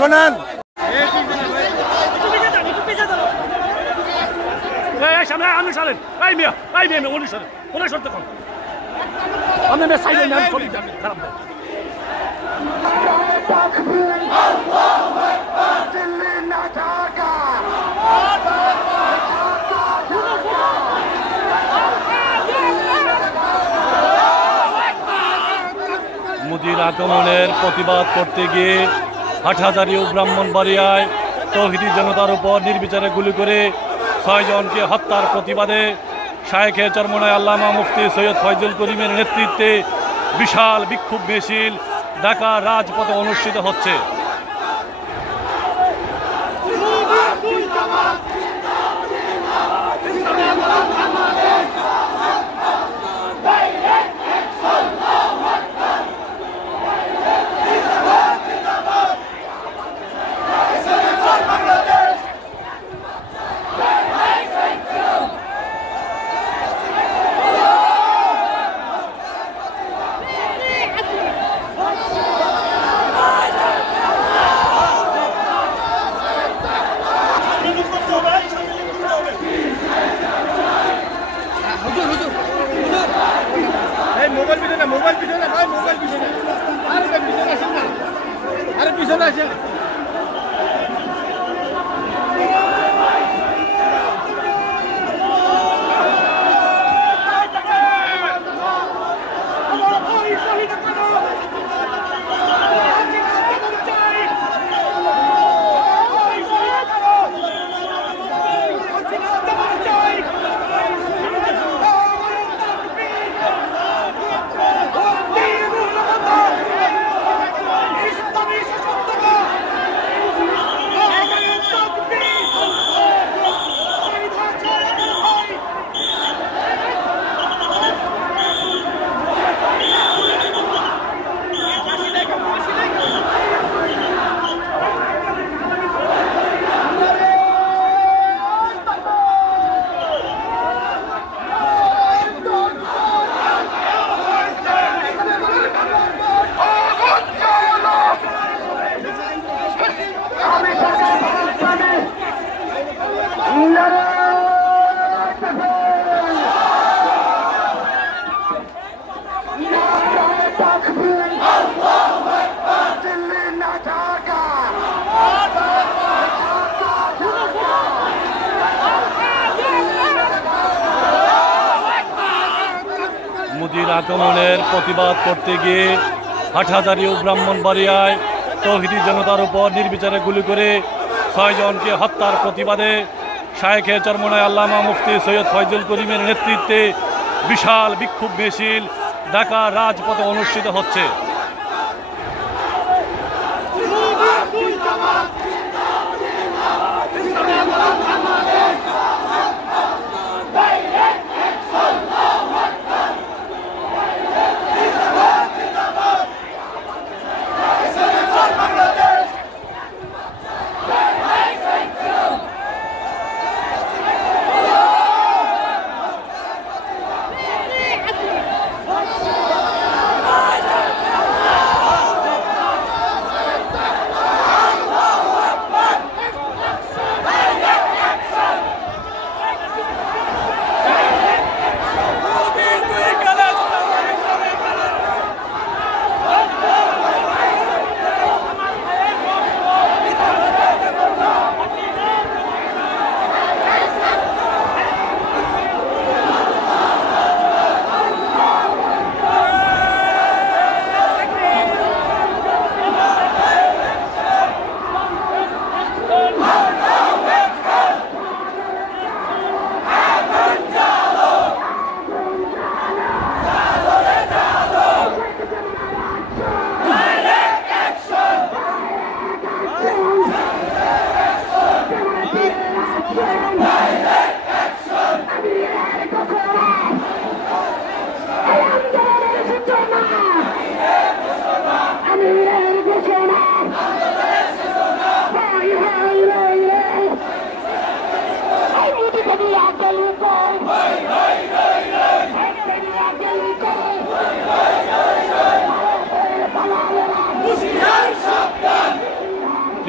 শোনেন, মোদির আগমনের প্রতিবাদ করতে গিয়ে হাটহাজারী ও ব্রাহ্মণবাড়িয়ায় তৌহিদি জনতার উপর নির্বিচারে গুলি করে 6 জনকে হত্যার প্রতিবাদে শায়েখে চরমনায় আল্লামা মুফতি সৈয়দ ফয়জুল করিমের নেতৃত্বে বিশাল বিক্ষোভ মিছিল ঢাকা রাজপথে অনুষ্ঠিত হচ্ছে। মোদির আগমনের প্রতিবাদ করতে গিয়ে হাটহাজারী ও ব্রাহ্মণবাড়িয়ায় তৌহিদি জনতার উপর নির্বিচারে গুলি করে 6 জনকে হত্যার প্রতিবাদে শায়েখে চরমনায় আল্লামা মুফতি সৈয়দ ফয়জুল করিমের নেতৃত্বে বিশাল বিক্ষোভ মিছিল ঢাকা রাজপথে অনুষ্ঠিত হচ্ছে।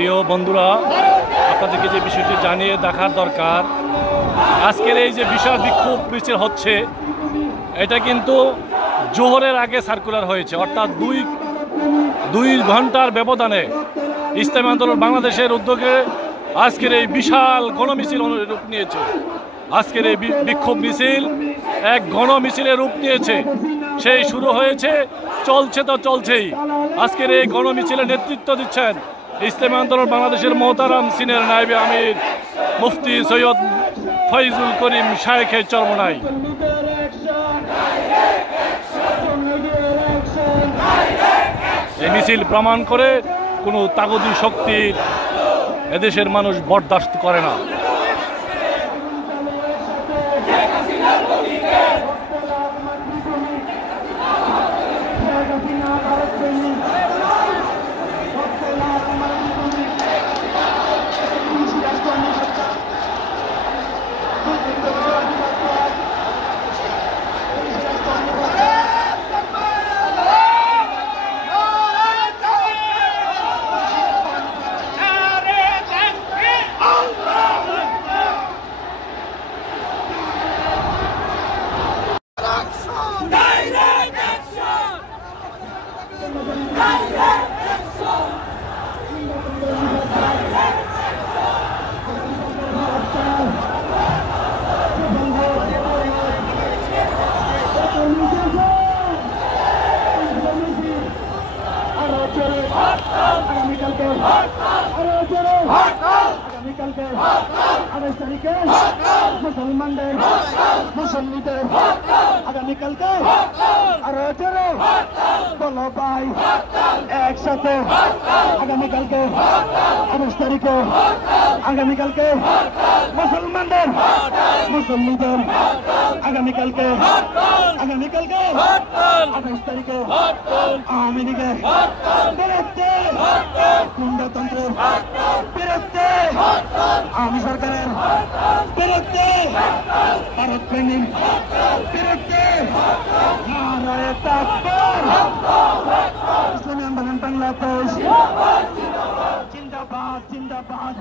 প্রিয় বন্ধুরা, আপনাদেরকে যে বিষয়টি জানিয়ে দেখার দরকার, আজকের এই যে বিশাল বিক্ষোভ মিছিল হচ্ছে, এটা কিন্তু জোহরের আগে সার্কুলার হয়েছে, অর্থাৎ দুই ঘন্টার ব্যবধানে ইসলামী আন্দোলন বাংলাদেশের উদ্যোগে আজকের এই বিশাল গণমিছিল রূপ নিয়েছে। আজকের এই বিক্ষোভ মিছিল এক গণমিছিলের রূপ নিয়েছে। সেই শুরু হয়েছে, চলছে তো চলছেই। আজকের এই গণমিছিলের নেতৃত্ব দিচ্ছেন ইসলামী আন্দোলন বাংলাদেশের মোহতারাম সিনিয়র নায়েবে আমির মুফতি সৈয়দ ফয়জুল করিম শায়েখে চরমনাই। এই মিছিল প্রমাণ করে কোনো তাগদি শক্তি এদেশের মানুষ বরদাস্ত করে না। মুসলমানদের মুসল্লিদের আগামীকালকে আরো জোরে বলো ভাই একসাথে। আগামীকালকে 28 তারিখে আগামীকালকে মুসলমানদের মুসল্লিদের আগামীকালকে 28 তারিখে আওয়ামী লীগের বিরুদ্ধে গুন্ডাতন্ত্রের বিরুদ্ধে আওয়ামী সরকারের বিরুদ্ধে ভারত প্রেমিক বিরুদ্ধে নারায়ে তাকবীর। ইসলামী আন্দোলন বাংলাদেশ জিন্দাবাদ জিন্দাবাদ।